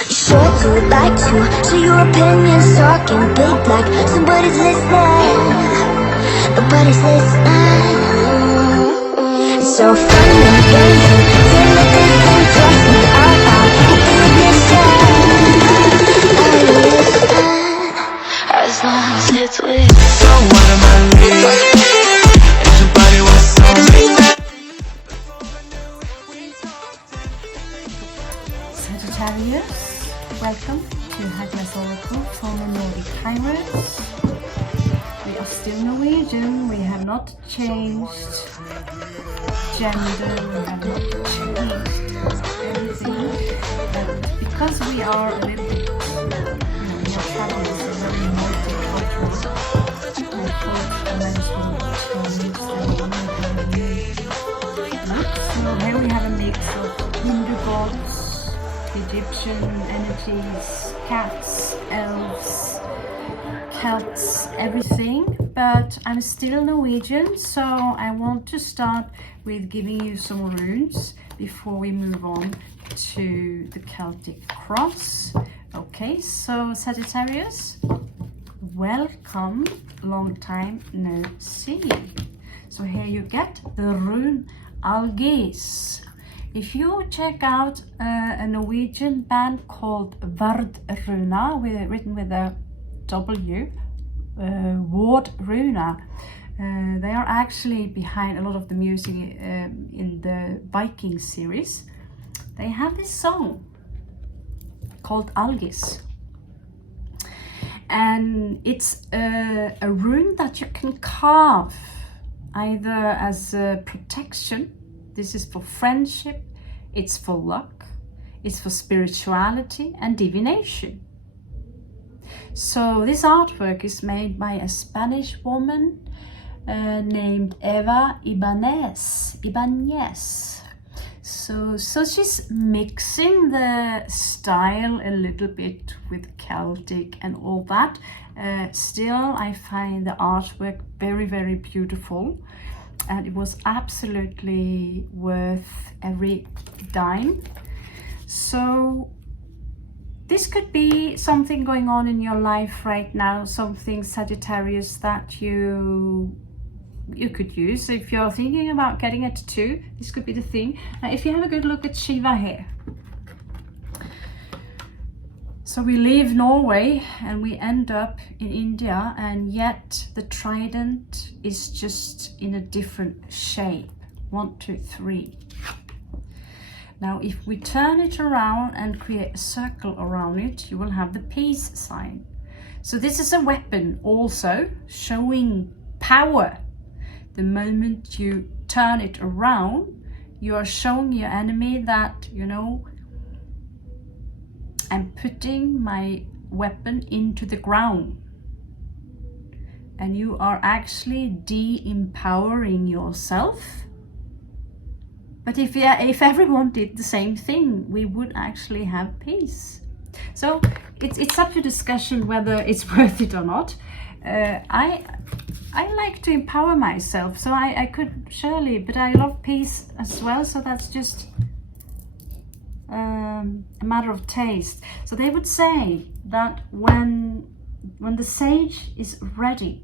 You sure would like to, so your opinion's talking big like somebody's listening. Nobody's listening. It's so fun and games until it isn't. Trust me, I listen. As long as it's with you. So what am I leaving? Everybody was so Sagittarius, welcome to Hagnes Oracle from the Nordic Pirates. We are still Norwegian, we have not changed gender, we have not changed anything, but because we are a little bit, we are traveling, so very multicultural, I thought I might as well change the look. So here we have a mix of Hindu gods, Egyptian energies, cats, elves, Celts, everything, but I'm still Norwegian, so I want to start with giving you some runes before we move on to the Celtic cross. Okay, so Sagittarius, welcome, long time no see. So here you get the rune Algis. If you check out a Norwegian band called Vardruna, written with a W, Vardruna, they are actually behind a lot of the music in the Viking series. They have this song called Algis, and it's a rune that you can carve either as a protection. This is for friendship, it's for luck, it's for spirituality and divination. So this artwork is made by a Spanish woman named Eva Ibanez. So she's mixing the style a little bit with Celtic and all that. Still, I find the artwork very, very beautiful. And it was absolutely worth every dime. So this could be something going on in your life right now, something Sagittarius that you could use. So if you're thinking about getting a tattoo, this could be the thing. Now if you have a good look at Shiva here. So we leave Norway and we end up in India, and yet the trident is just in a different shape. 1, 2, 3. Now if we turn it around and create a circle around it, you will have the peace sign. So this is a weapon also showing power. The moment you turn it around, you are showing your enemy that, you know, I'm putting my weapon into the ground, and you are actually de-empowering yourself. But if everyone did the same thing, we would actually have peace. So it's up to discussion whether it's worth it or not. I like to empower myself, so I could surely, but I love peace as well, so that's just a matter of taste. So they would say that when the sage is ready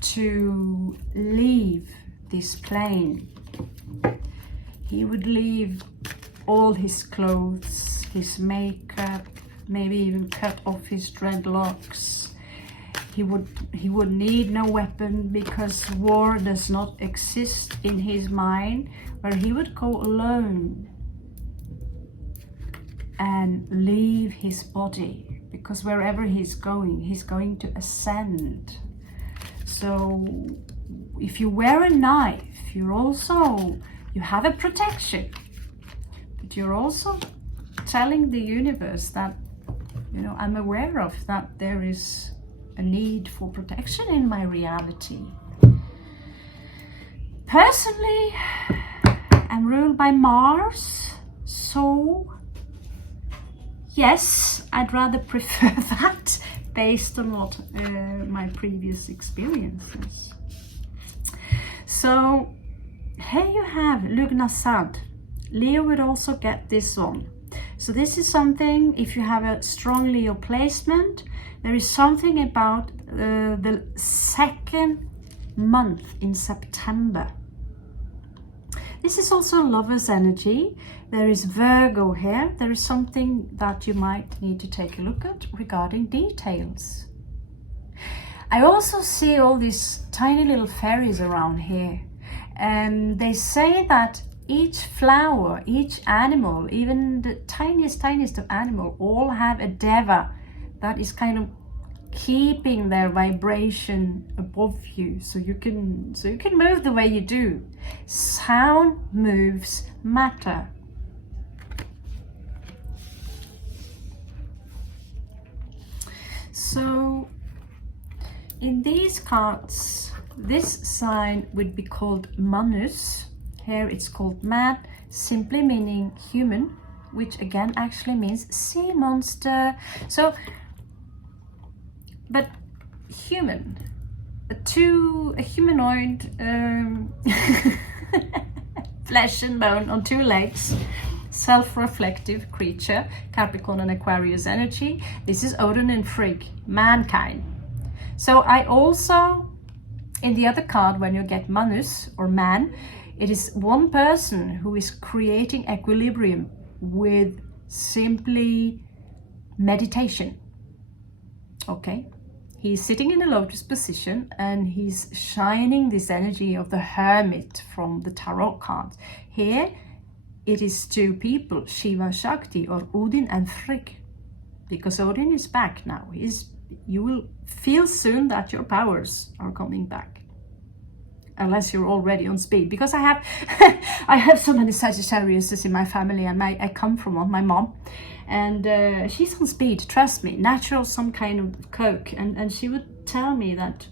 to leave this plane, he would leave all his clothes, his makeup, maybe even cut off his dreadlocks. He would need no weapon, because war does not exist in his mind, where he would go alone and leave his body, because wherever he's going to ascend. So if you wear a knife, you have a protection, but you're also telling the universe that, you know, I'm aware of that there is a need for protection in my reality. Personally, I'm ruled by Mars, so yes, I'd rather prefer that based on what my previous experiences. So here you have Lugnasad. Leo would also get this one. So this is something, if you have a strong Leo placement, there is something about the second month in September. This is also Lover's energy. There is Virgo here. There is something that you might need to take a look at regarding details. I also see all these tiny little fairies around here. And they say that each flower, each animal, even the tiniest of animal, all have a deva that is kind of keeping their vibration above you, so you can move the way you do. Sound moves matter. So in these cards, this sign would be called Manus. Here it's called man, simply meaning human, which again actually means sea monster. So but human, a humanoid flesh and bone on two legs, self-reflective creature, Capricorn and Aquarius energy. This is Odin and Frigg, mankind. So I also, in the other card, when you get Manus or man, it is one person who is creating equilibrium with simply meditation. Okay, he's sitting in a lotus position and he's shining this energy of the hermit from the tarot cards. Here it is two people, Shiva Shakti, or Odin and Frigg, because Odin is back now. You will feel soon that your powers are coming back, unless you're already on speed, because I have I have so many Sagittariuses in my family, and I come from one, my mom, and she's on speed, trust me, natural some kind of coke, and she would tell me that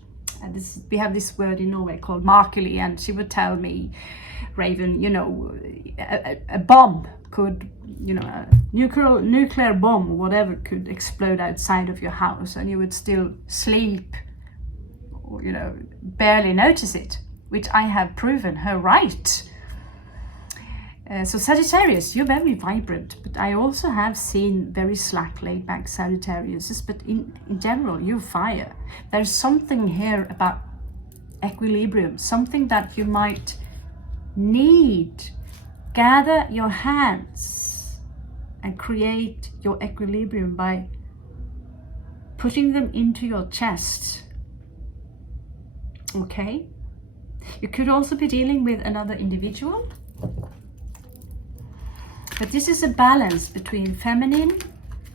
we have this word in Norway called makeli, and she would tell me, Raven, you know, a bomb could, you know, a nuclear bomb or whatever could explode outside of your house and you would still sleep or, you know, barely notice it, which I have proven her right. So Sagittarius, you're very vibrant, but I also have seen very slack, laid back Sagittarius, but in general, you're fire. There's something here about equilibrium, something that you might need. Gather your hands and create your equilibrium by putting them into your chest. Okay? You could also be dealing with another individual. But this is a balance between feminine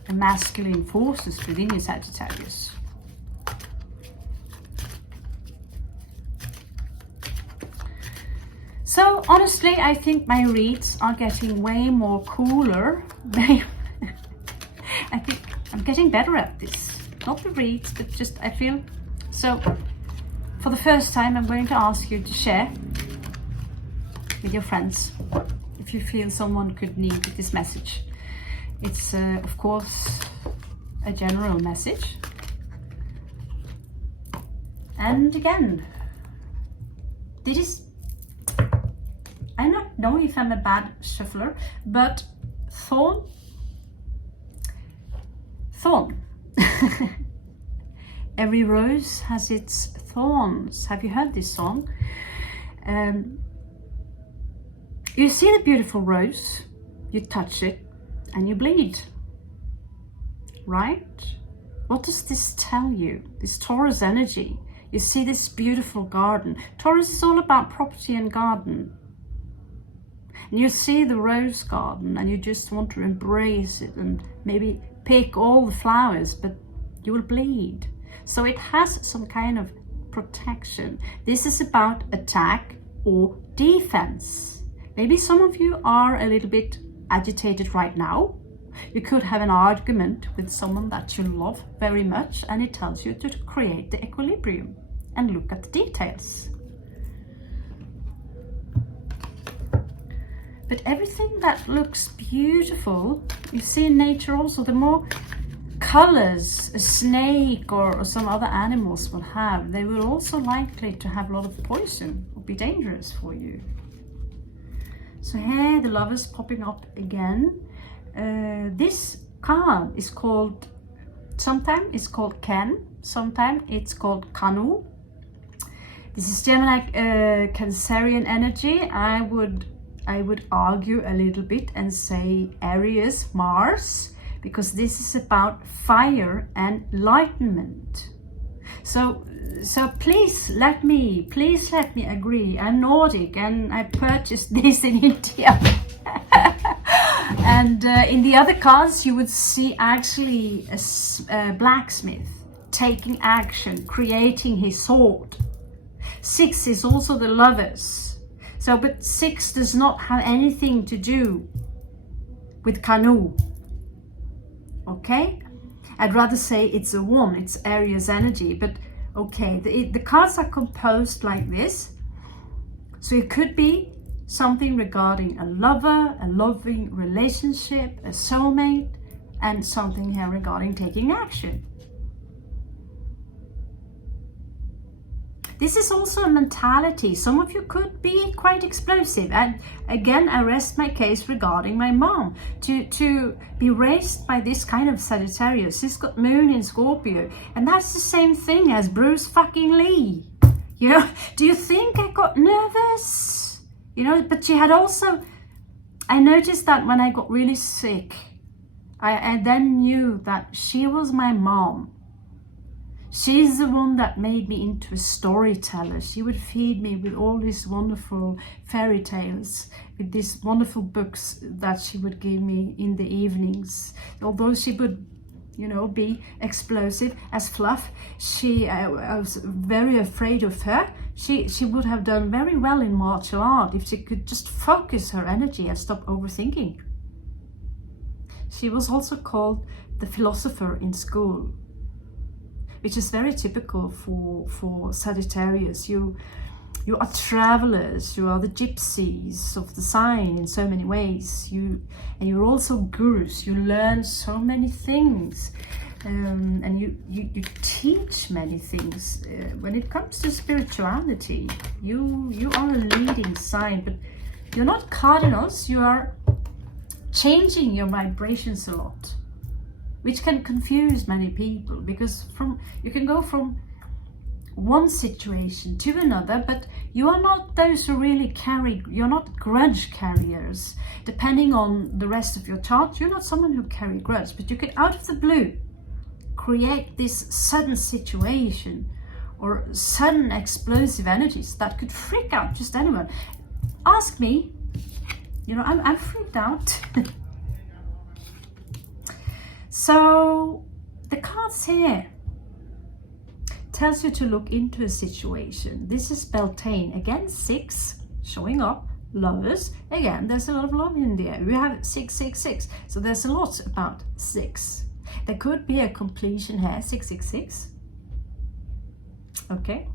and masculine forces within your Sagittarius. So honestly, I think my reads are getting way more cooler. I think I'm getting better at this. Not the reads, but just I feel. So for the first time, I'm going to ask you to share with your friends if you feel someone could need this message. It's of course a general message. And again, I don't know if I'm a bad shuffler, but thorn. Every rose has its thorns. Have you heard this song? You see the beautiful rose, you touch it, and you bleed. Right? What does this tell you? This Taurus energy. You see this beautiful garden. Taurus is all about property and garden. And you see the rose garden and you just want to embrace it and maybe pick all the flowers, but you will bleed. So it has some kind of protection. This is about attack or defense. Maybe some of you are a little bit agitated right now. You could have an argument with someone that you love very much, and it tells you to create the equilibrium and look at the details. But everything that looks beautiful, you see in nature also, the more colors a snake or some other animals will have, they will also likely to have a lot of poison or be dangerous for you. So here the Lovers popping up again. this card is called, sometimes it's called Ken, sometimes it's called Kanu. This is Gemini Cancerian energy. I would argue a little bit and say Aries, Mars, because this is about fire and enlightenment. So please let me agree. I'm Nordic and I purchased this in India. And in the other cards you would see actually a blacksmith taking action, creating his sword. 6 is also the lovers. So, but 6 does not have anything to do with Kanu. Okay? I'd rather say it's a 1, it's Aries energy, but okay, the cards are composed like this. So it could be something regarding a lover, a loving relationship, a soulmate, and something here regarding taking action. This is also a mentality. Some of you could be quite explosive. And again, I rest my case regarding my mom. To be raised by this kind of Sagittarius. She's got moon in Scorpio. And that's the same thing as Bruce fucking Lee. You know, do you think I got nervous? You know, but she had also, I noticed that when I got really sick, I then knew that she was my mom. She's the one that made me into a storyteller. She would feed me with all these wonderful fairy tales, with these wonderful books that she would give me in the evenings. Although she would, you know, be explosive as fluff, I was very afraid of her. She would have done very well in martial art if she could just focus her energy and stop overthinking. She was also called the philosopher in school, which is very typical for Sagittarius. You are travelers, you are the gypsies of the sign in so many ways. You're also gurus. You learn so many things, and you teach many things. When it comes to spirituality, you are a leading sign, but you're not cardinals. You are changing your vibrations a lot, which can confuse many people, because you can go from one situation to another, but you are not those who really you're not grudge carriers. Depending on the rest of your chart, you're not someone who carry grudge, but you could out of the blue create this sudden situation or sudden explosive energies that could freak out just anyone. Ask me, you know, I'm freaked out. So the cards here tells you to look into a situation. This is Beltane. Again, 6 showing up. Lovers. Again, there's a lot of love in there. We have 666. So there's a lot about 6. There could be a completion here. 666. Okay.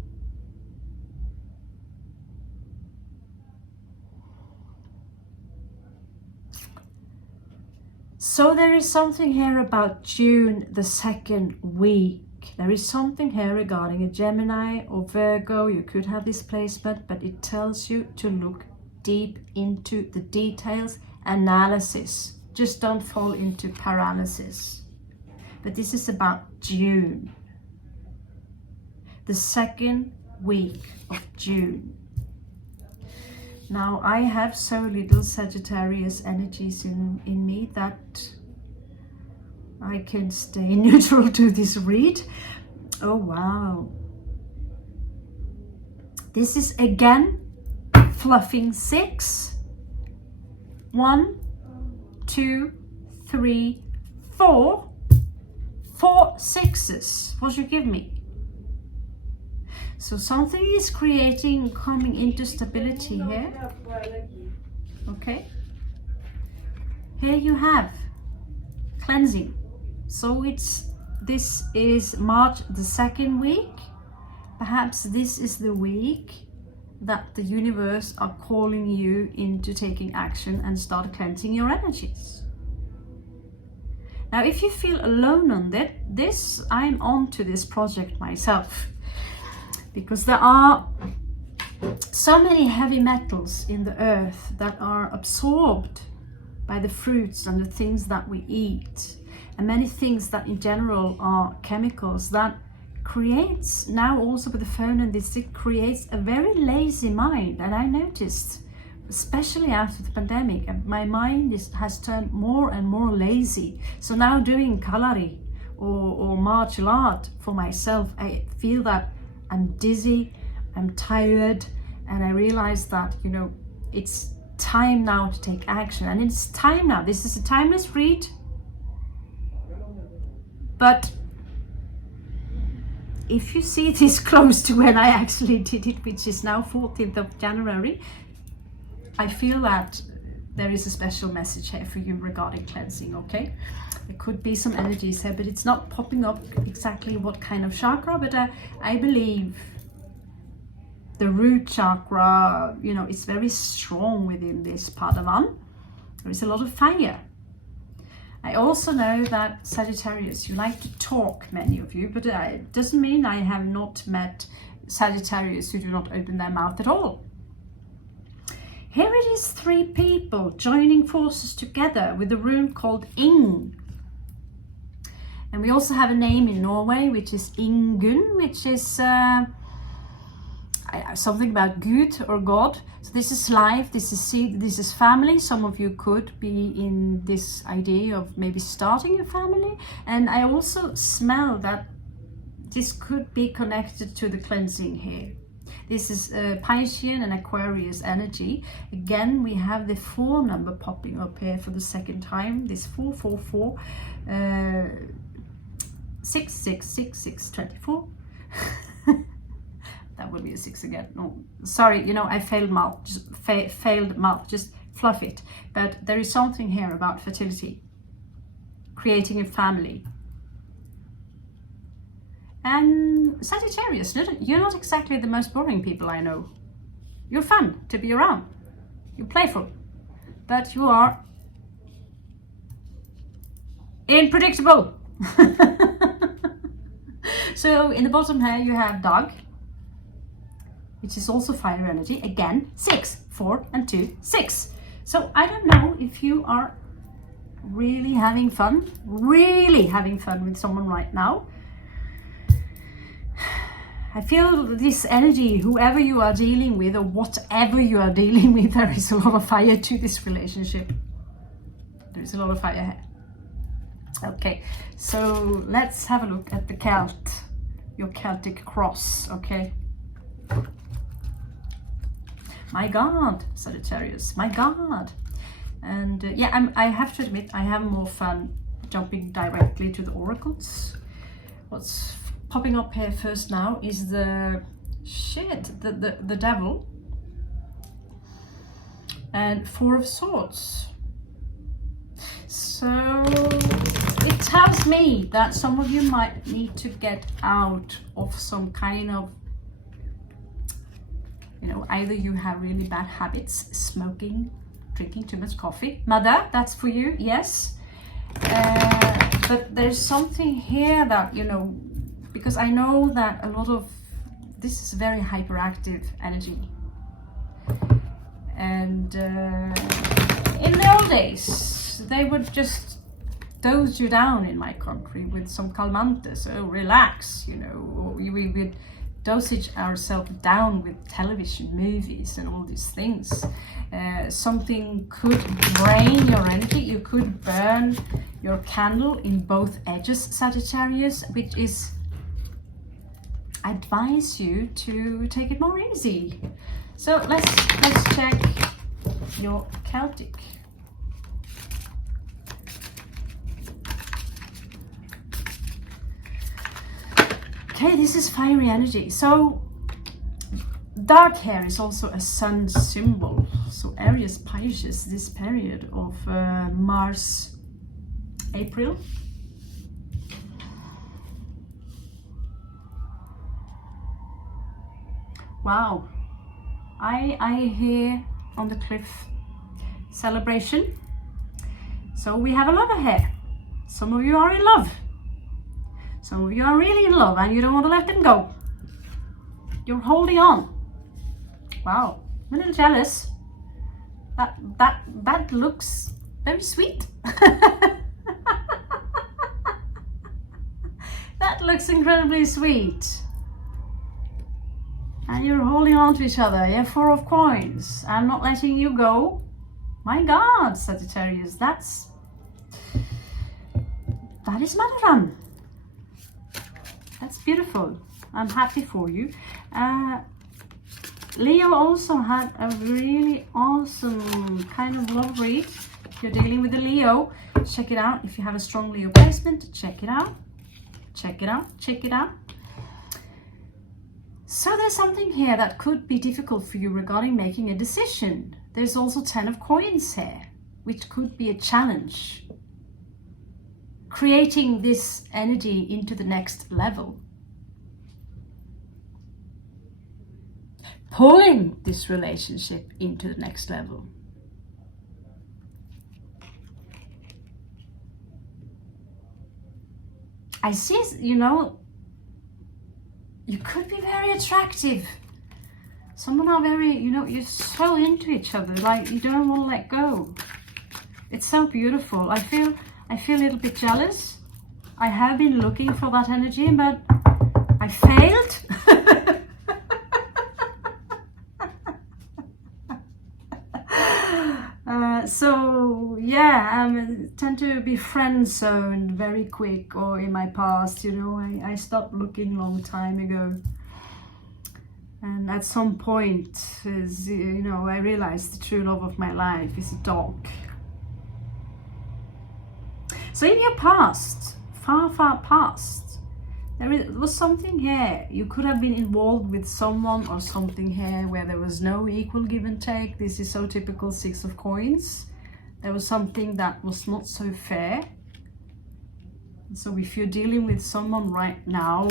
So there is something here about June, the 2nd week. There is something here regarding a Gemini or Virgo. You could have this placement, but it tells you to look deep into the details, analysis. Just don't fall into paralysis. But this is about June, the 2nd week of June. Now, I have so little Sagittarius energies in me that I can stay neutral to this read. Oh, wow. This is again fluffing 6. 1, 2, 3, 4. 4 6s. What you give me? So something is coming into stability here. Okay. Here you have cleansing. So this is March the 2nd week. Perhaps this is the week that the universe are calling you into taking action and start cleansing your energies. Now, if you feel alone on this, I'm on to this project myself, because there are so many heavy metals in the earth that are absorbed by the fruits and the things that we eat, and many things that in general are chemicals that creates, now also with the phone and this, it creates a very lazy mind. And I noticed, especially after the pandemic, my mind has turned more and more lazy. So now doing kalari or martial art for myself, I feel that I'm dizzy, I'm tired, and I realize that, you know, it's time now to take action. And it's time now. This is a timeless read, but if you see this close to when I actually did it, which is now 14th of January, I feel that there is a special message here for you regarding cleansing, okay? There could be some energies here, but it's not popping up exactly what kind of chakra, but I believe the root chakra, you know, it's very strong within this Padawan. There is a lot of fire. I also know that Sagittarius, you like to talk, many of you, but it doesn't mean I have not met Sagittarius who do not open their mouth at all. Here it is, 3 people joining forces together with a rune called Ing. And we also have a name in Norway, which is Ingun, which is something about good or God. So this is life, this is seed, this is family. Some of you could be in this idea of maybe starting a family. And I also smell that this could be connected to the cleansing here. This is Piscean and Aquarius energy. Again, we have the 4 number popping up here for the second time. This 444, 6666624. That would be a 6 again. No, sorry, you know, I failed mouth. Just failed mouth. Just fluff it. But there is something here about fertility, creating a family. And Sagittarius, you're not exactly the most boring people I know. You're fun to be around. You're playful, but you are unpredictable. So in the bottom here you have dog, which is also fire energy. Again, 6, 4 and 2, 6. So I don't know if you are really having fun with someone right now. I feel this energy, whoever you are dealing with or whatever you are dealing with, there is a lot of fire to this relationship. There is a lot of fire here. Okay, so let's have a look at the Celt, your Celtic cross, okay? My God, Sagittarius, my God. And yeah, I have to admit, I have more fun jumping directly to the oracles. What's popping up here first now is the devil and 4 of swords. So it tells me that some of you might need to get out of some kind of, you know, either you have really bad habits, smoking, drinking too much coffee. Mother, that's for you, yes. But there's something here that, you know, because I know that a lot of this is very hyperactive energy. And in the old days, they would just dose you down in my country with some calmantes. Oh, relax, you know. We would dosage ourselves down with television, movies, and all these things. Something could drain your energy. You could burn your candle in both edges, Sagittarius, which is, I advise you to take it more easy. So let's check your Celtic. Okay, this is fiery energy. So dark hair is also a sun symbol. So Aries Pisces, this period of Mars, April. Wow, I hear on the cliff celebration. So we have a lover here. Some of you are in love. Some of you are really in love and you don't want to let them go. You're holding on. Wow, I'm a little jealous. That looks Very sweet. That looks incredibly sweet. And you're holding on to each other. Yeah, 4 of coins. I'm not letting you go. My God, Sagittarius, that is Madaran. That's beautiful. I'm happy for you. Leo also had a really awesome kind of love read. If you're dealing with a Leo, check it out. If you have a strong Leo placement, check it out. Check it out. Check it out. So there's something here that could be difficult for you regarding making a decision. There's also 10 of coins here, which could be a challenge. Creating this energy into the next level. Pulling this relationship into the next level. I see, you know, you could be very attractive. Someone are very, you know, you're so into each other, like you don't want to let go. It's so beautiful. I feel a little bit jealous. I have been looking for that energy, but I failed. So yeah, I tend to be friend zoned very quick, or in my past, you know, I stopped looking a long time ago. And at some point, you know, I realized the true love of my life is a dog. So in your past, far, far past, there was something here. You could have been involved with someone or something here where there was no equal give and take. This is so typical 6 of coins. There was something that was not so fair. So if you're dealing with someone right now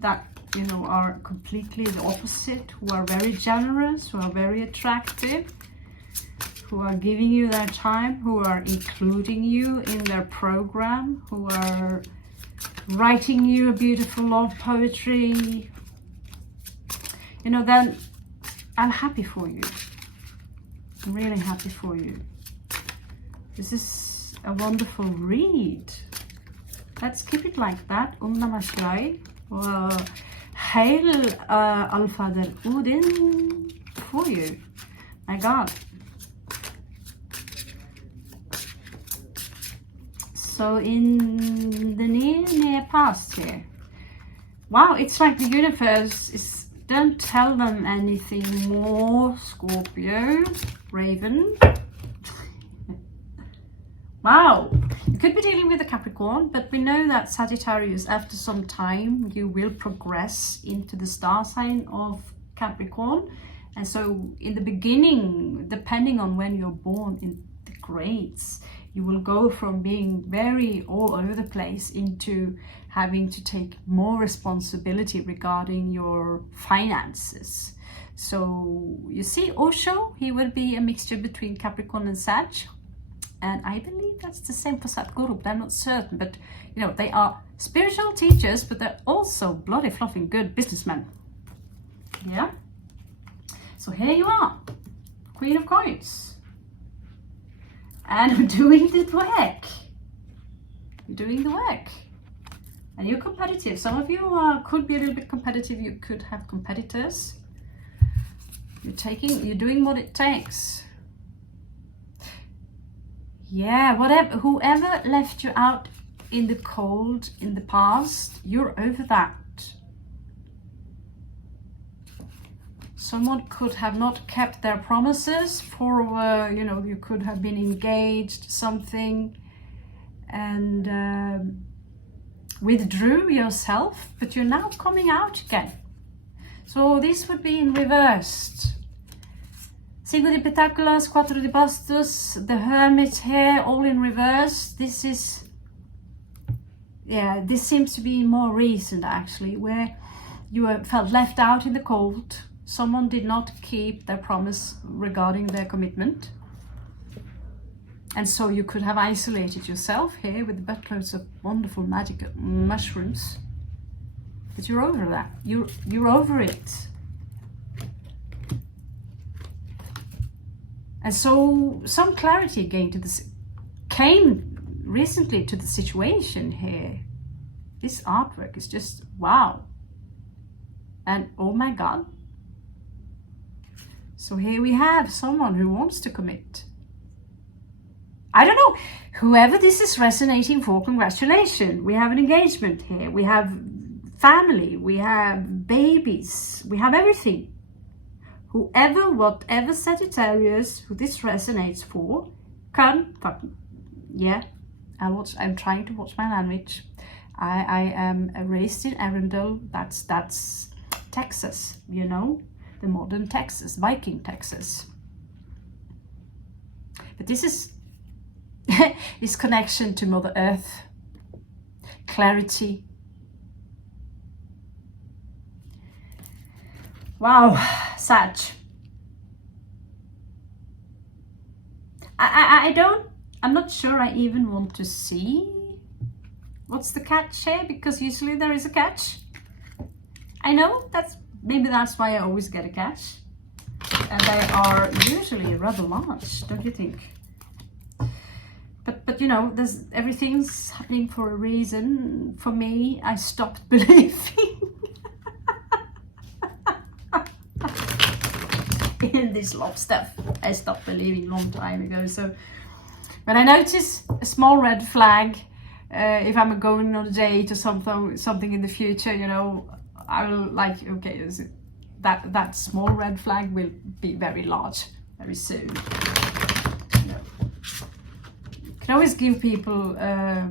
that, you know, are completely the opposite, who are very generous, who are very attractive, who are giving you their time, who are including you in their program, who are writing you a beautiful love poetry, you know, then I'm happy for you. I'm really happy for you. This is a wonderful read. Let's keep it like that. Namaskar. Hail Al-Father Odin for you. My God. So in the near past here, wow, it's like the universe is, don't tell them anything more, Scorpio, Raven. Wow, you could be dealing with a Capricorn, but we know that Sagittarius, after some time, you will progress into the star sign of Capricorn. And so in the beginning, depending on when you're born in the grades, you will go from being very all over the place into having to take more responsibility regarding your finances. So you see Osho, he will be a mixture between Capricorn and Sag. And I believe that's the same for Sadhguru, but I'm not certain. But, you know, they are spiritual teachers, but they're also bloody fluffing good businessmen. Yeah. So here you are, Queen of Coins. And doing the work. Doing the work. And you're competitive. Some of you could be a little bit competitive. You could have competitors. You're doing what it takes. Yeah, whoever left you out in the cold in the past, you're over that. Someone could have not kept their promises for, you know, you could have been engaged something and withdrew yourself, but you're now coming out again. So this would be in reversed. Cinco de Pentacles, Quattro de Bastos, the Hermit here, all in reverse. This is, yeah, this seems to be more recent actually, where you felt left out in the cold. Someone did not keep their promise regarding their commitment. And so you could have isolated yourself here with buttloads of wonderful magic mushrooms. But you're over that. You're over it. And so some clarity gained came recently to the situation here. This artwork is just wow. And oh my God. So here we have someone who wants to commit. I don't know, whoever this is resonating for, congratulations. We have an engagement here. We have family, we have babies, we have everything. Whoever, whatever Sagittarius who this resonates for, can fucking, yeah. I'm trying to watch my language. I am raised in Arundel. That's Texas, you know, the modern Texas, Viking Texas. But this is his connection to Mother Earth, clarity. Wow, Sag. I'm not sure I even want to see what's the catch here, because usually there is a catch. I know maybe that's why I always get a catch. And they are usually rather large, don't you think? But you know, everything's happening for a reason. For me, I stopped believing in this love stuff. I stopped believing a long time ago. So when I notice a small red flag, if I'm going on a date or something in the future, you know, I will like, okay, that small red flag will be very large very soon. You know, you can always give people a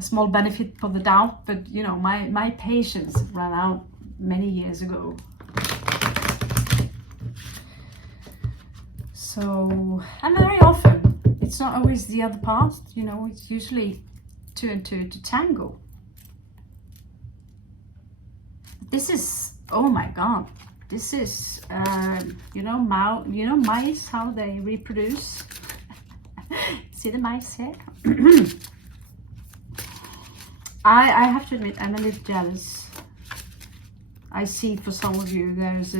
small benefit for the doubt, but you know, my patience ran out many years ago. So, and very often, it's not always the other part, you know, it's usually two and two to tango. This is, oh my God, this is, you know, mice, how they reproduce. See the mice here? I have to admit, I'm a little jealous. I see for some of you, there's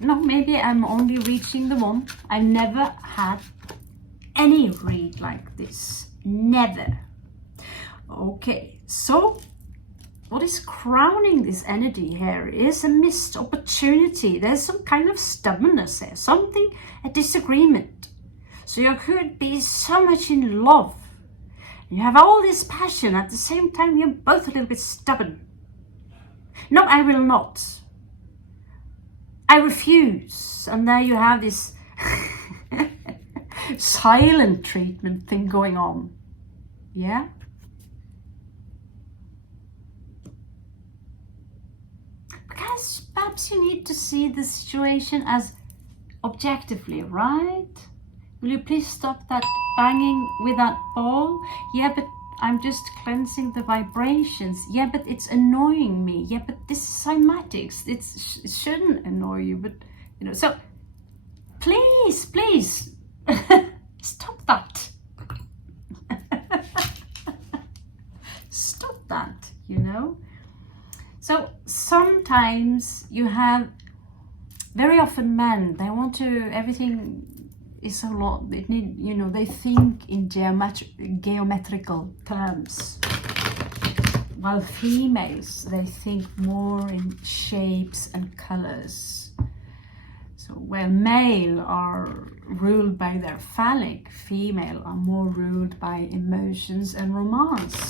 no, maybe I'm only reaching the one. I never had any read like this. Never. Okay, so what is crowning this energy here is a missed opportunity. There's some kind of stubbornness here, something, a disagreement. So you could be so much in love. You have all this passion, at the same time you're both a little bit stubborn. No, I will not. I refuse. And there you have this silent treatment thing going on. Yeah? Because perhaps you need to see the situation as objectively, right? Will you please stop that banging with that ball? Yeah, but I'm just cleansing the vibrations. Yeah, but it's annoying me. Yeah, but this is cymatics. It shouldn't annoy you, but you know, so please stop that. Stop that, you know. So sometimes you have, very often men, they want to, everything is a lot, they need, you know, they think in geometrical terms, while females, they think more in shapes and colors. So where male are ruled by their phallic, female are more ruled by emotions and romantic.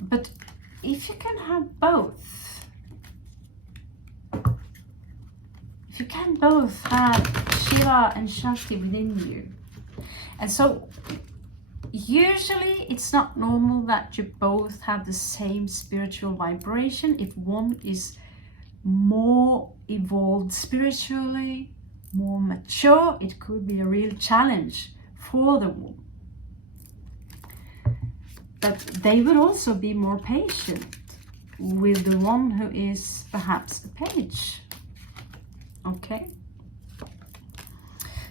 But if you can have both, you can both have Shiva and Shakti within you. And so usually it's not normal that you both have the same spiritual vibration. If one is more evolved spiritually, more mature, it could be a real challenge for the woman. But they would also be more patient with the one who is perhaps a page. Okay,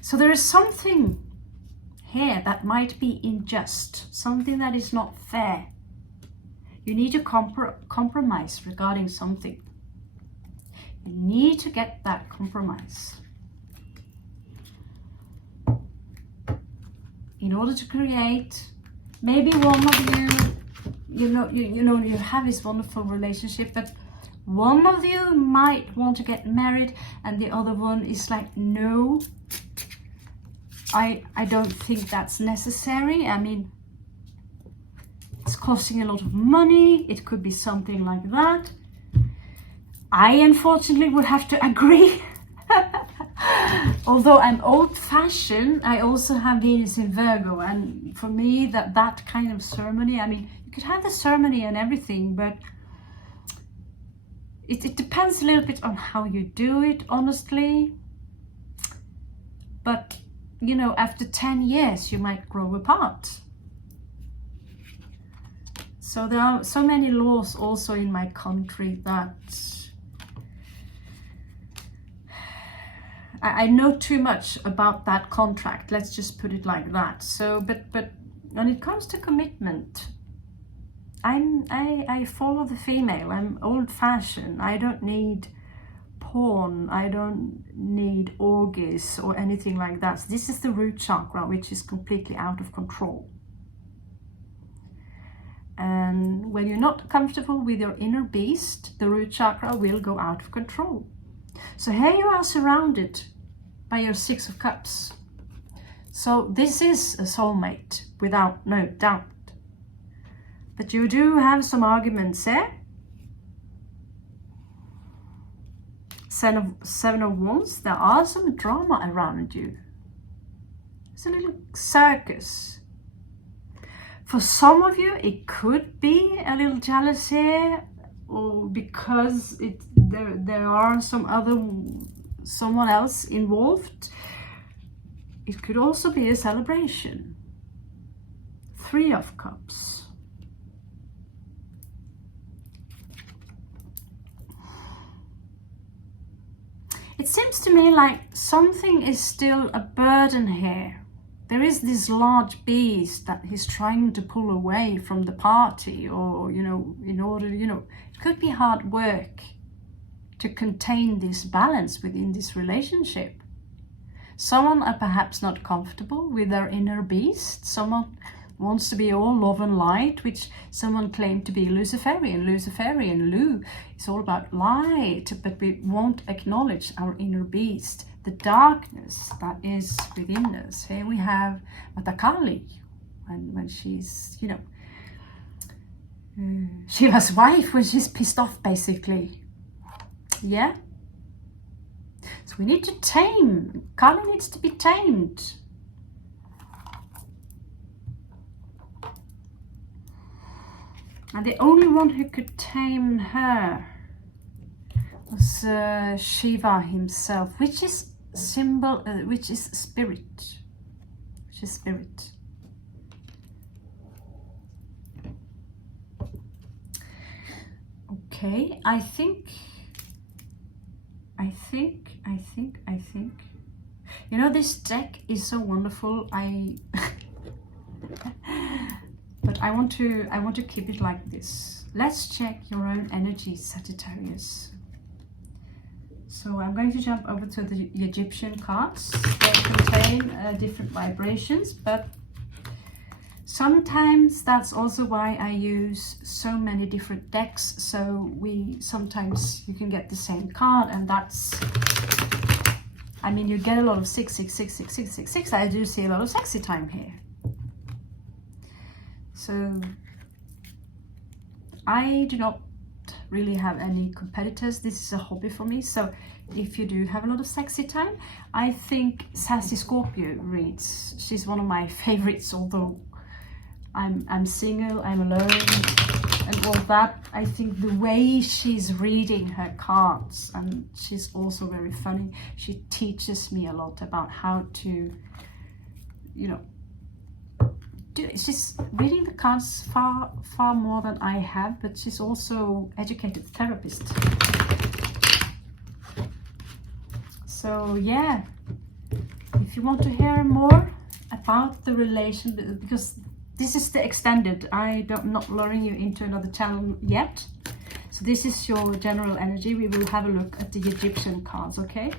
so there is something here that might be unjust, something that is not fair. You need to compromise regarding something. You need to get that compromise in order to create. Maybe one of you have this wonderful relationship, but one of you might want to get married and the other one is like, no, I don't think that's necessary. I mean, it's costing a lot of money. It could be something like that. I unfortunately would have to agree. Although I'm old-fashioned, I also have Venus in Virgo, and for me that kind of ceremony, I mean, you could have the ceremony and everything, but it depends a little bit on how you do it, honestly. But you know, after 10 years you might grow apart. So there are so many laws also in my country that I know too much about that contract, let's just put it like that. So but when it comes to commitment, I follow the female. I'm old-fashioned. I don't need porn, I don't need orgies or anything like that. So this is the root chakra, which is completely out of control. And when you're not comfortable with your inner beast, the root chakra will go out of control. So here you are surrounded by your Six of Cups. So this is a soulmate, without no doubt. But you do have some arguments there. Seven of Wands, there are some drama around you. It's a little circus. For some of you, it could be a little jealousy, or because there are someone else involved. It could also be a celebration. Three of Cups. It seems to me like something is still a burden here. There is this large beast that he's trying to pull away from the party, or, you know, in order, you know, it could be hard work to contain this balance within this relationship. Someone are perhaps not comfortable with their inner beast. Someone wants to be all love and light, which someone claimed to be Luciferian. Lu, it's all about light, but we won't acknowledge our inner beast, the darkness that is within us. Here we have Matakali, when she's, you know, Shiva's wife, when she's pissed off, basically. Yeah. So we need to tame. Kali needs to be tamed. And the only one who could tame her was Shiva himself, which is symbol, which is spirit. Okay, I think. You know, this deck is so wonderful. But I want to keep it like this. Let's check your own energy, Sagittarius. So I'm going to jump over to the Egyptian cards. They contain different vibrations, but sometimes that's also why I use so many different decks. So sometimes you can get the same card, and that's, I mean, you get a lot of 6, 6, 6, 6, 6, 6, 6. I do see a lot of sexy time here. So I do not really have any competitors. This is a hobby for me. So if you do have a lot of sexy time, I think Sassy Scorpio reads. She's one of my favorites, although I'm single, I'm alone, and all that. I think the way she's reading her cards, and she's also very funny. She teaches me a lot about how to, you know, she's reading the cards far more than I have, but she's also educated therapist. So yeah, if you want to hear more about the relation, because this is the extended, I'm not luring you into another channel yet. So this is your general energy. We will have a look at the Egyptian cards, okay?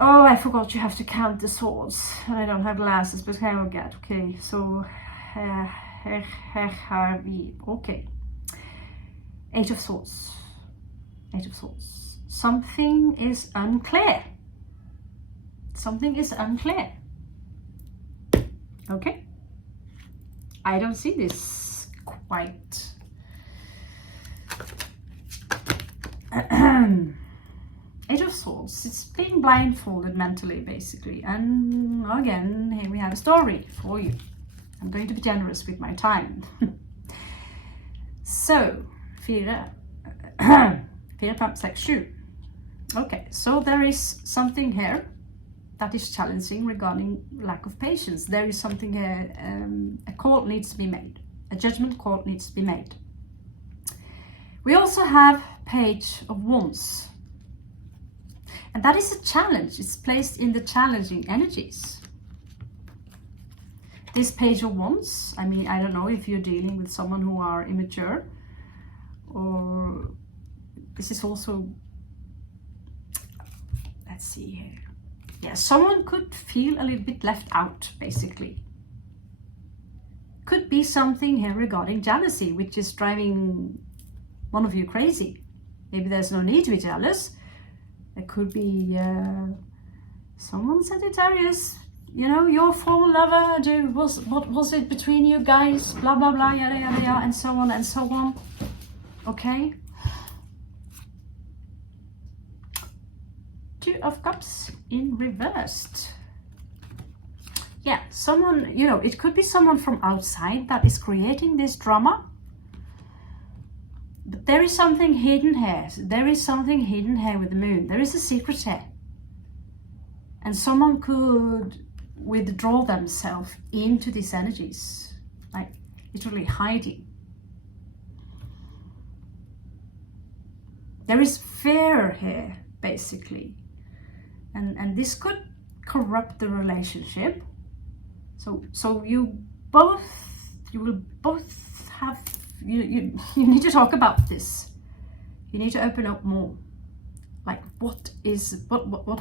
Oh, I forgot you have to count the swords. I don't have glasses, but I will get. Okay, so okay. Eight of Swords. Eight of Swords. Something is unclear. Something is unclear. Okay. I don't see this quite. Eight of Swords. It's being blindfolded mentally, basically. And again, here we have a story for you. I'm going to be generous with my time. So, 4, 5, 6, 7. Okay, so there is something here that is challenging regarding lack of patience. There is something here, a call needs to be made. A judgment call needs to be made. We also have Page of Wands. And that is a challenge. It's placed in the challenging energies. This Page of Wands, I mean, I don't know if you're dealing with someone who are immature, or this is also, let's see here. Yeah, someone could feel a little bit left out, basically. Could be something here regarding jealousy, which is driving one of you crazy. Maybe there's no need to be jealous. It could be someone Sagittarius, you know, your former lover, what was it between you guys, blah, blah, blah, yada, yada, yada, and so on and so on. Okay. 2 of Cups in reversed. Yeah, someone, you know, it could be someone from outside that is creating this drama. But there is something hidden here. There is something hidden here with the moon. There is a secret here. And someone could withdraw themselves into these energies. Like literally hiding. There is fear here, basically. And this could corrupt the relationship. So you will both have, you need to talk about this. You need to open up more. Like what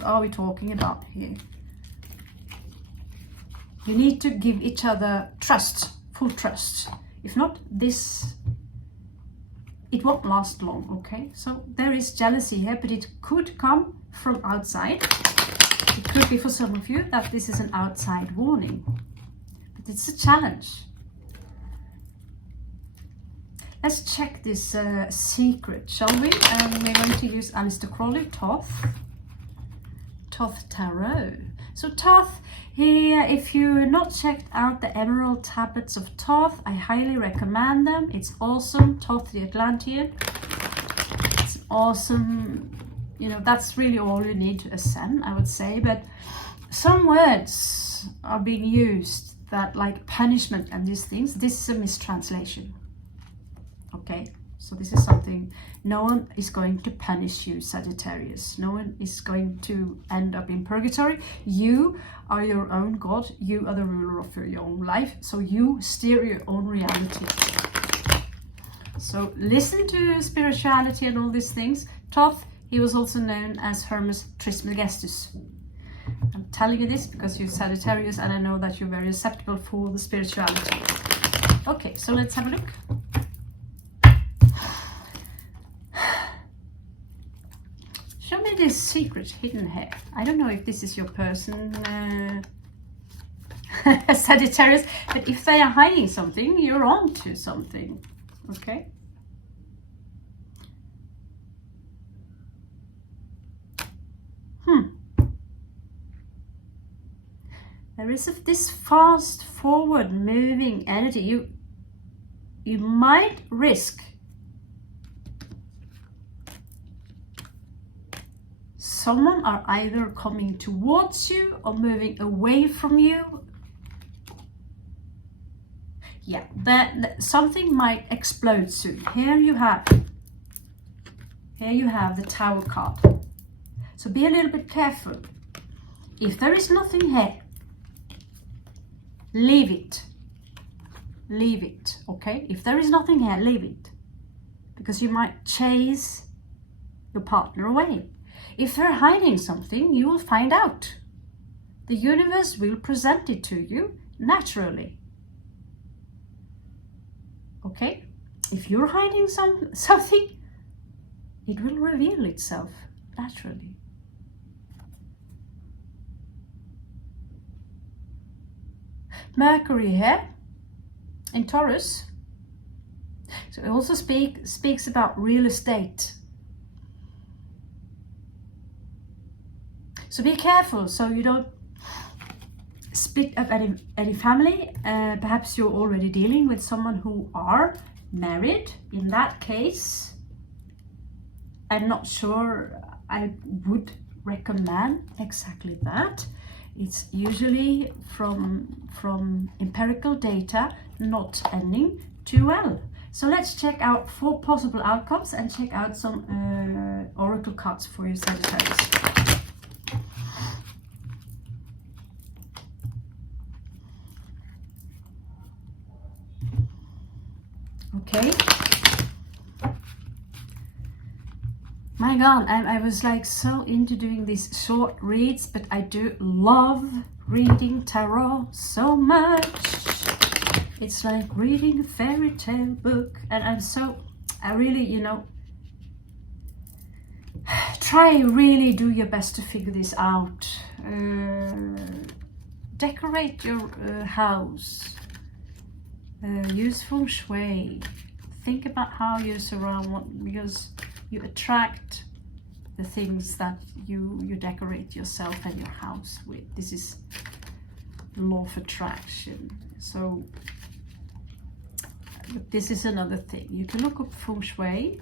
are we talking about here? You need to give each other trust, full trust. If not, it won't last long, okay? So there is jealousy here, but it could come from outside. It could be for some of you that this is an outside warning, but it's a challenge. Let's check this secret, shall we? And we're going to use Aleister Crowley, Thoth Tarot. So Thoth, here, if you've not checked out the Emerald Tablets of Thoth, I highly recommend them. It's awesome. Thoth the Atlantean. It's awesome. You know, that's really all you need to ascend, I would say. But some words are being used that, like punishment and these things, this is a mistranslation. Okay, so this is something, no one is going to punish you, Sagittarius. No one is going to end up in purgatory. You are your own God. You are the ruler of your own life. So you steer your own reality. So listen to spirituality and all these things. Thoth, he was also known as Hermes Trismegistus. I'm telling you this because you're Sagittarius and I know that you're very susceptible for the spirituality. Okay, so let's have a look. Show me this secret hidden here. I don't know if this is your person, Sagittarius, but if they are hiding something, you're on to something. Okay? There is this fast forward moving energy. You might risk someone are either coming towards you or moving away from you. Yeah, that something might explode soon. Here you have the Tower card. So be a little bit careful. If there is nothing here, leave it. Leave it, okay? If there is nothing here, leave it. because you might chase your partner away. If they're hiding something, you will find out. The universe will present it to you naturally. Okay? If you're hiding something, it will reveal itself naturally. Mercury here in Taurus. So it also speaks about real estate. So be careful so you don't split up any family. Perhaps you're already dealing with someone who are married. In that case, I'm not sure I would recommend exactly that. It's usually from empirical data not ending too well. So let's check out 4 possible outcomes and check out some oracle cards for your Sagittarius. Okay. My God, I was like so into doing these short reads, but I do love reading tarot so much. It's like reading a fairy tale book, and I really, you know, try really do your best to figure this out. Decorate your house. Use feng shui. Think about how you surround, because you attract the things that you decorate yourself and your house with. This is law of attraction. So this is another thing. You can look up feng shui.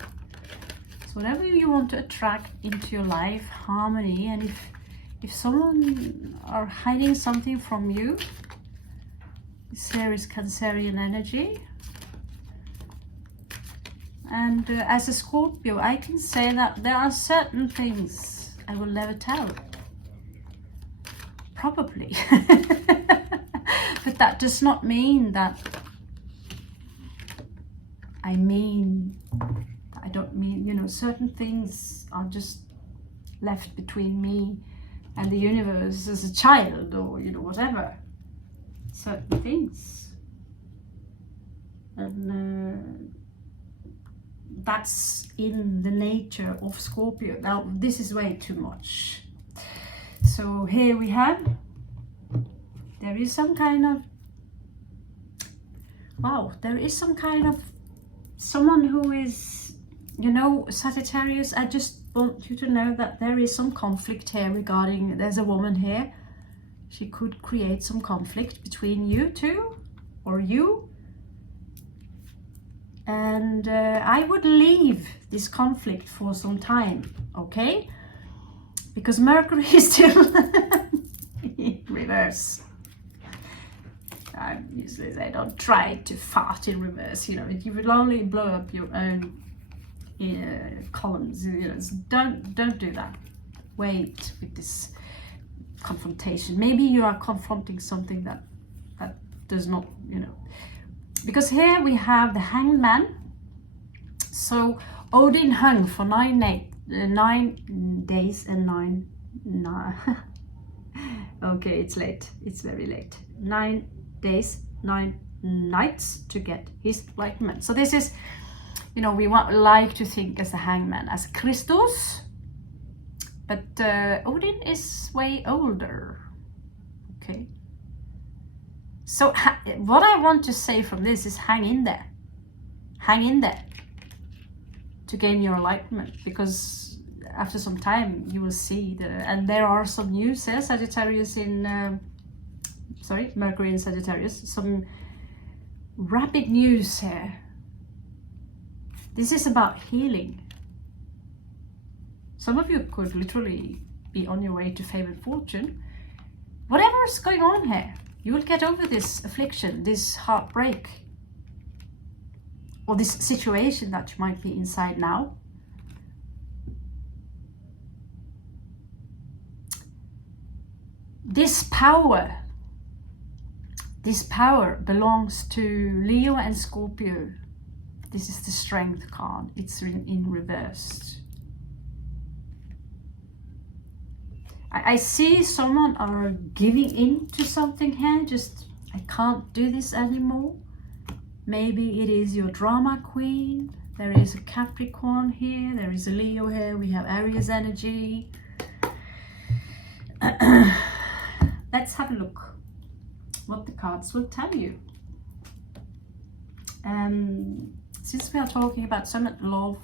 So whatever you want to attract into your life, harmony, and if someone are hiding something from you, this here is Cancerian energy. And as a Scorpio, I can say that there are certain things I will never tell. Probably. But that does not mean that I don't mean, you know, certain things are just left between me and the universe as a child, or, you know, whatever. Certain things. And that's in the nature of Scorpio. Now, this is way too much. So here we have, there is some kind of, wow, there is some kind of someone who is, you know, Sagittarius. I just want you to know that there is some conflict here regarding, there's a woman here. She could create some conflict between you two, or you. And I would leave this conflict for some time, okay? Because Mercury is still in reverse. I usually say don't try to fart in reverse, you know, you will only blow up your own columns, you know, so don't do that. Wait with this confrontation. Maybe you are confronting something that does not, you know, because here we have the Hanged Man. So Odin hung for 9 days and 9 okay, it's late, it's very late, 9 days 9 nights to get his enlightenment. So this is, you know, we like to think as a hangman as Christos, but Odin is way older. Okay, so what I want to say from this is hang in there to gain your enlightenment, because after some time you will see and there are some news here, Sagittarius in Mercury in Sagittarius, some rapid news here. This is about healing. Some of you could literally be on your way to fame and fortune. Whatever is going on here, you will get over this affliction, this heartbreak, or this situation that you might be inside now. This power belongs to Leo and Scorpio. This is the Strength card. It's in reversed. I see someone are giving in to something here. Just, I can't do this anymore. Maybe it is your drama queen. There is a Capricorn here. There is a Leo here. We have Aries energy. Let's have a look what the cards will tell you. Since we are talking about some love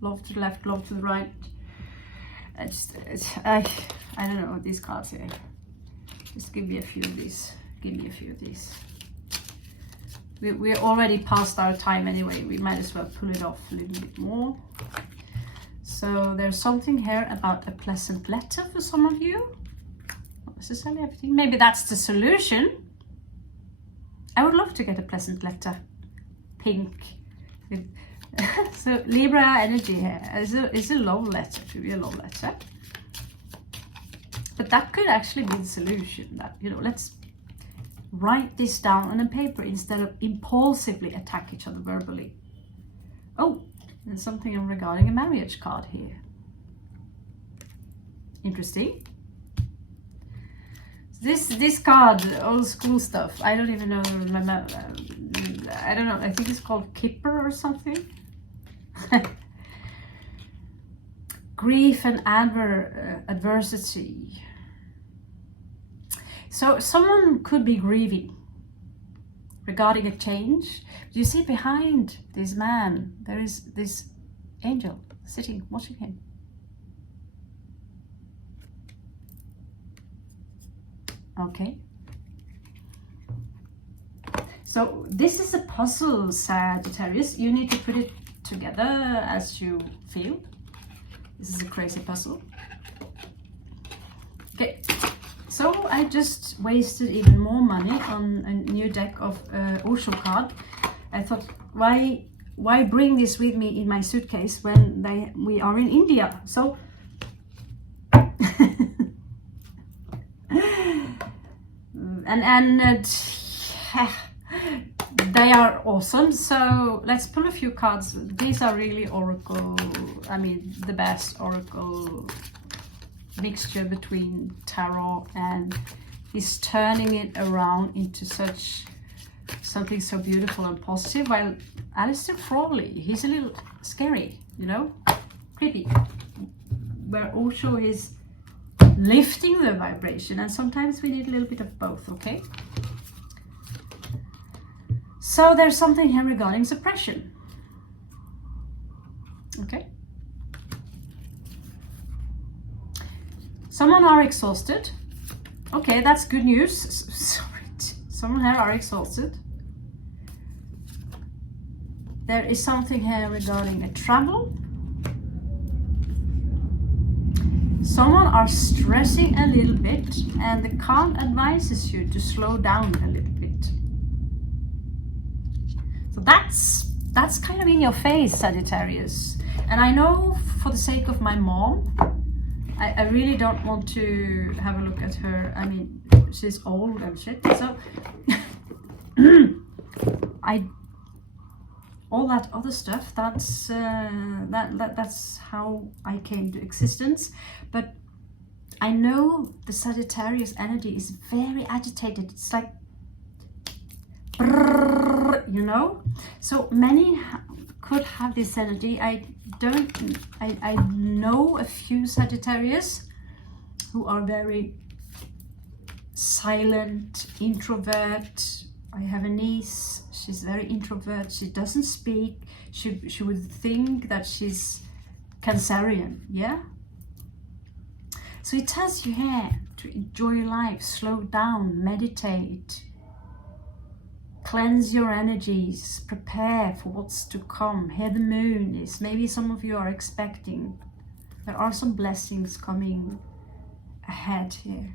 to the left, love to the right, I don't know these cards here. Just give me a few of these. Give me a few of these. We're already past our time anyway. We might as well pull it off a little bit more. So there's something here about a pleasant letter for some of you. Not necessarily everything. Maybe that's the solution. I would love to get a pleasant letter. Pink. So Libra energy here is a love letter, to be a love letter. But that could actually be the solution. That, you know, let's write this down on a paper instead of impulsively attack each other verbally. Oh, there's something regarding a marriage card here. Interesting. This card, old school stuff. I don't even know. I don't know. I think it's called Kipper or something. Grief and adversity. So someone could be grieving regarding a change. You see behind this man, there is this angel sitting, watching him. Okay. So this is a puzzle, Sagittarius. You need to put it together as you feel. This is a crazy puzzle. Okay. So I just wasted even more money on a new deck of Osho card. I thought, why bring this with me in my suitcase when we are in India? So and they are awesome. So let's pull a few cards. These are really oracle. I mean, the best oracle mixture between tarot, and he's turning it around into something so beautiful and positive. While Aleister Crowley, he's a little scary, you know, creepy. Where Osho is lifting the vibration, and sometimes we need a little bit of both. Okay. So there's something here regarding suppression. Okay. Someone are exhausted. Okay, that's good news. Sorry. Someone here are exhausted. There is something here regarding a travel. Someone are stressing a little bit, and the card advises you to slow down a little bit. So that's kind of in your face, Sagittarius. And I know for the sake of my mom, I really don't want to have a look at her. I mean, she's old and shit. So all that other stuff, that's how I came to existence. But I know the Sagittarius energy is very agitated. It's like, you know. So many could have this energy. I know a few Sagittarius who are very silent, introvert. I have a niece, she's very introvert, she doesn't speak. She would think that she's Cancerian, yeah? So it tells you here to enjoy life, slow down, meditate, cleanse your energies, prepare for what's to come. Here the moon is. Maybe some of you are expecting. There are some blessings coming ahead here.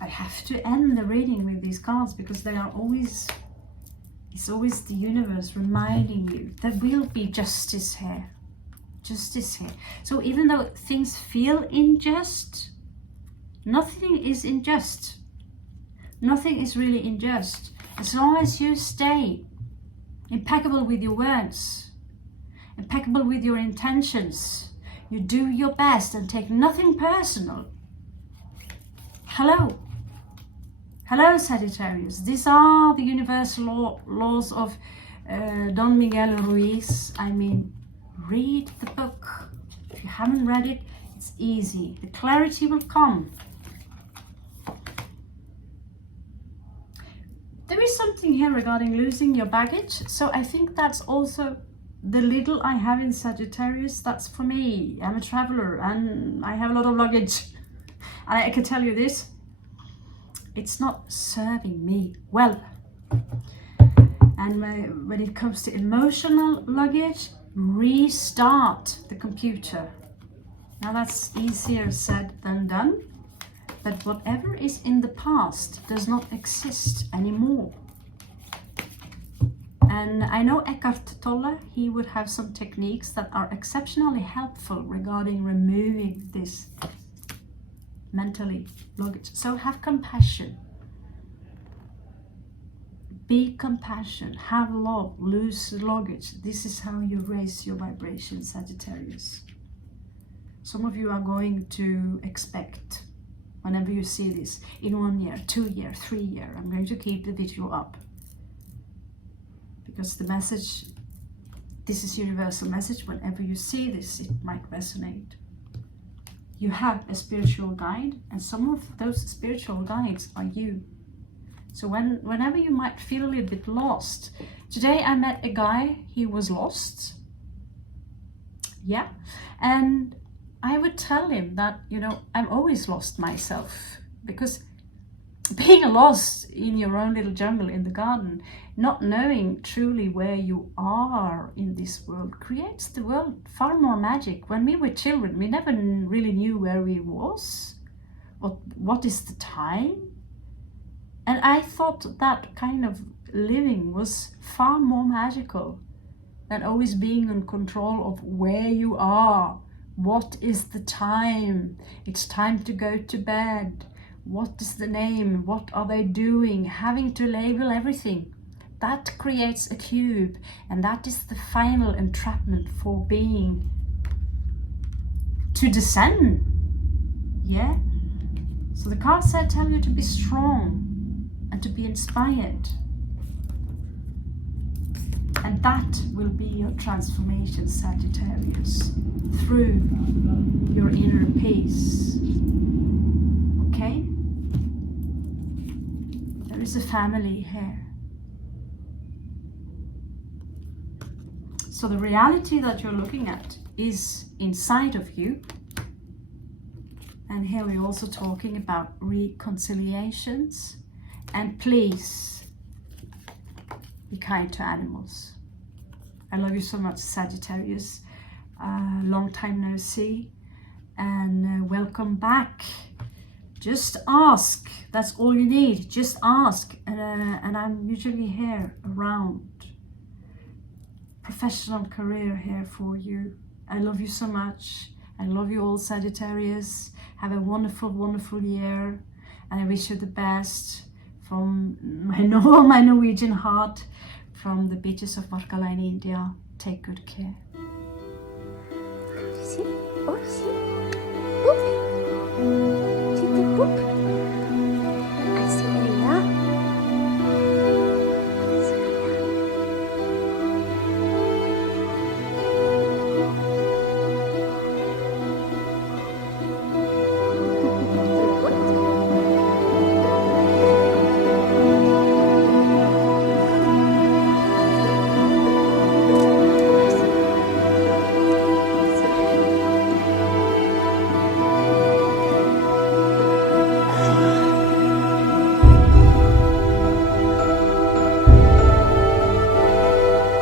I have to end the reading with these cards because they are always, it's always the universe reminding you there will be justice here. Justice here. So even though things feel unjust, nothing is unjust. Nothing is really unjust. As long as you stay impeccable with your words, impeccable with your intentions, you do your best and take nothing personal. Hello. Hello, Sagittarius. These are the universal laws of Don Miguel Ruiz. I mean, read the book. If you haven't read it, it's easy. The clarity will come. There is something here regarding losing your baggage. So I think that's also the little I have in Sagittarius. That's for me. I'm a traveler and I have a lot of luggage. And I can tell you this, it's not serving me well. And when it comes to emotional luggage, restart the computer. Now that's easier said than done, but whatever is in the past does not exist anymore. And I know Eckhart Tolle, he would have some techniques that are exceptionally helpful regarding removing this mentally luggage. So have compassion. Be compassionate, have love, lose luggage. This is how you raise your vibration, Sagittarius. Some of you are going to expect, whenever you see this, in 1 year, 2 year, 3 year, I'm going to keep the video up. Because the message, this is universal message, whenever you see this, it might resonate. You have a spiritual guide, and some of those spiritual guides are you. So whenever you might feel a little bit lost. Today I met a guy, he was lost. Yeah. And I would tell him that, you know, I'm always lost myself. Because being lost in your own little jungle in the garden, not knowing truly where you are in this world, creates the world far more magic. When we were children, we never really knew where we was. What is the time? And I thought that kind of living was far more magical than always being in control of where you are. What is the time? It's time to go to bed. What is the name? What are they doing? Having to label everything. That creates a cube, and that is the final entrapment for being to descend. Yeah? So the cards said tell you to be strong and to be inspired. And that will be your transformation, Sagittarius, through your inner peace. Okay? There is a family here. So the reality that you're looking at is inside of you. And here we're also talking about reconciliations. And please be kind to animals. I love you so much, Sagittarius. Long time no see. And welcome back. Just ask. That's all you need. Just ask. And I'm usually here around. Professional career here for you. I love you so much. I love you all, Sagittarius. Have a wonderful, wonderful year. And I wish you the best. From my Norwegian heart, from the beaches of Varkala in India. Take good care. See? Oh, see? Boop. See the boop?